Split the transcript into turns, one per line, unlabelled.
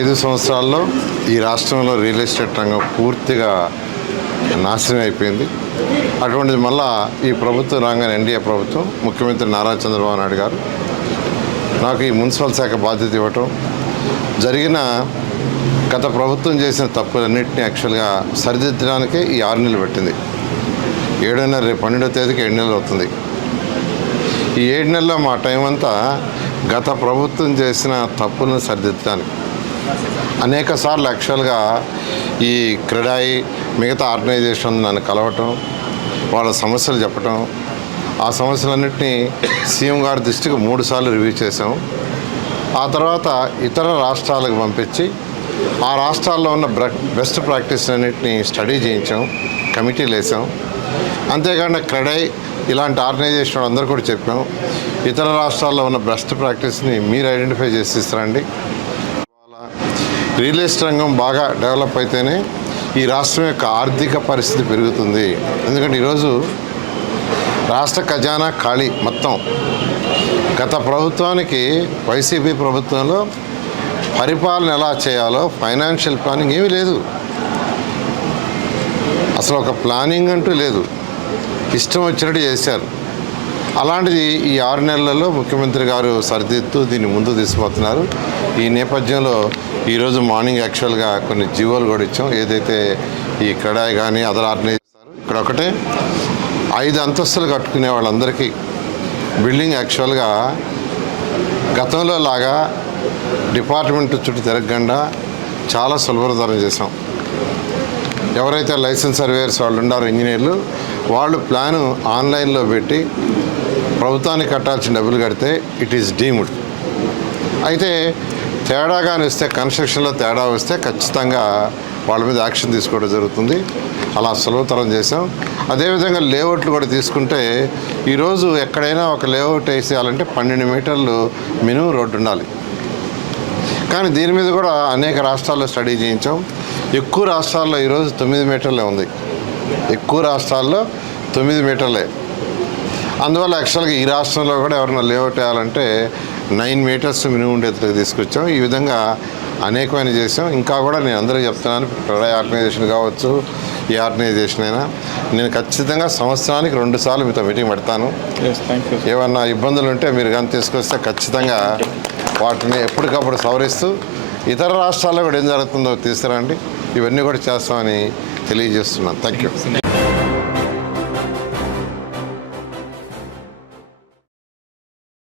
ఐదు సంవత్సరాల్లో ఈ రాష్ట్రంలో రియల్ ఎస్టేట్ రంగం పూర్తిగా నాశనం అయిపోయింది. అటువంటిది మళ్ళా ఈ ప్రభుత్వ రంగాన్ని ఎన్డీఏ ప్రభుత్వం ముఖ్యమంత్రి నారా చంద్రబాబు నాయుడు గారు నాకు ఈ మున్సిపల్ శాఖ బాధ్యత ఇవ్వటం జరిగిన గత ప్రభుత్వం చేసిన తప్పులన్నింటినీ యాక్చువల్గా సరిదిద్దడానికే ఈ ఆరు నెలలు పెట్టింది. ఏడున్నర రేపు పన్నెండో తేదీకి ఏడు నెలలు అవుతుంది. ఈ ఏడు నెలల్లో మా టైం అంతా గత ప్రభుత్వం చేసిన తప్పులను సరిదిద్దడానికి అనేక సార్లు యాక్చువల్గా ఈ క్రీడాయి మిగతా ఆర్గనైజేషన్ నన్ను కలవటం వాళ్ళ సమస్యలు చెప్పటం ఆ సమస్యలన్నింటినీ సీఎం గారి దృష్టికి మూడు సార్లు రివ్యూ చేసాం ఆ తర్వాత ఇతర రాష్ట్రాలకు పంపించి ఆ రాష్ట్రాల్లో ఉన్న బెస్ట్ ప్రాక్టీస్ అన్నింటినీ స్టడీ చేయించాం కమిటీలు వేసాం. అంతేకాకుండా క్రెడై ఇలాంటి ఆర్గనైజేషన్ అందరూ కూడా చెప్పాం. ఇతర రాష్ట్రాల్లో ఉన్న బెస్ట్ ప్రాక్టీస్ని మీరు ఐడెంటిఫై చేసి ఇస్తారండి రియల్ ఎస్టేట్ రంగం బాగా డెవలప్ అయితేనే ఈ రాష్ట్రం యొక్క ఆర్థిక పరిస్థితి పెరుగుతుంది. ఎందుకంటే ఈరోజు రాష్ట్ర ఖజానా ఖాళీ మొత్తం. గత ప్రభుత్వానికి వైసీపీ ప్రభుత్వంలో పరిపాలన ఎలా చేయాలో ఫైనాన్షియల్ ప్లానింగ్ ఏమీ లేదు. అసలు ఒక ప్లానింగ్ అంటూ లేదు. ఇష్టం వచ్చినట్టు చేశారు. అలాంటిది ఈ ఆరు నెలలలో ముఖ్యమంత్రి గారు సరిదిద్దుతూ దీన్ని ముందు తీసుకుపోతున్నారు. ఈ నేపథ్యంలో ఈరోజు మార్నింగ్ యాక్చువల్గా కొన్ని జీవోలు కూడా ఇచ్చాం. ఏదైతే ఈ కడాయి కానీ అదర్ ఆర్గనైజ్ ఇక్కడ ఒకటే. ఐదు అంతస్తులు కట్టుకునే వాళ్ళందరికీ బిల్డింగ్ యాక్చువల్గా గతంలో లాగా డిపార్ట్మెంట్ చుట్టూ తిరగకుండా చాలా సులభతరం చేసాం ఎవరైతే లైసెన్స్ సర్వేయర్స్ వాళ్ళు ఉన్నారో ఇంజనీర్లు వాళ్ళు ప్లాను ఆన్లైన్లో పెట్టి ప్రభుత్వానికి కట్టాల్సిన డబ్బులు కడితే ఇట్ ఈస్ డీమ్డ్ అయితే తేడా కానీ వస్తే కన్స్ట్రక్షన్లో తేడా వస్తే ఖచ్చితంగా వాళ్ళ మీద యాక్షన్ తీసుకోవడం జరుగుతుంది. అలా సులభతరం చేసాం అదేవిధంగా లేఅవుట్లు కూడా తీసుకుంటే ఈరోజు ఎక్కడైనా ఒక లేఅవుట్ వేసేయాలంటే పన్నెండు మీటర్లు మినిమం రోడ్డు ఉండాలి. కానీ దీని మీద కూడా అనేక రాష్ట్రాల్లో స్టడీ చేయించాం. ఎక్కువ రాష్ట్రాల్లో ఈరోజు తొమ్మిది మీటర్లే ఉంది. ఎక్కువ రాష్ట్రాల్లో తొమ్మిది మీటర్లే. అందువల్ల యాక్చువల్గా ఈ రాష్ట్రంలో కూడా ఎవరైనా లేఅవుట్ వేయాలంటే నైన్ మీటర్స్ మినిమం ఉండేట్టుగా తీసుకొచ్చాం. ఈ విధంగా అనేకమైన చేసాం ఇంకా కూడా నేను అందరికీ చెప్తున్నాను ప్రళయ ఆర్గనైజేషన్ కావచ్చు ఈ ఆర్గనైజేషన్ అయినా. నేను ఖచ్చితంగా సంవత్సరానికి రెండు సార్లు మీతో మీటింగ్ పెడతాను. ఏమన్నా ఇబ్బందులు ఉంటే మీరు కానీ తీసుకొస్తే ఖచ్చితంగా వాటిని ఎప్పటికప్పుడు సవరిస్తూ ఇతర రాష్ట్రాల్లో కూడా ఏం జరుగుతుందో తీసుకురండి. ఇవన్నీ కూడా చేస్తామని తెలియజేస్తున్నాను. Thank you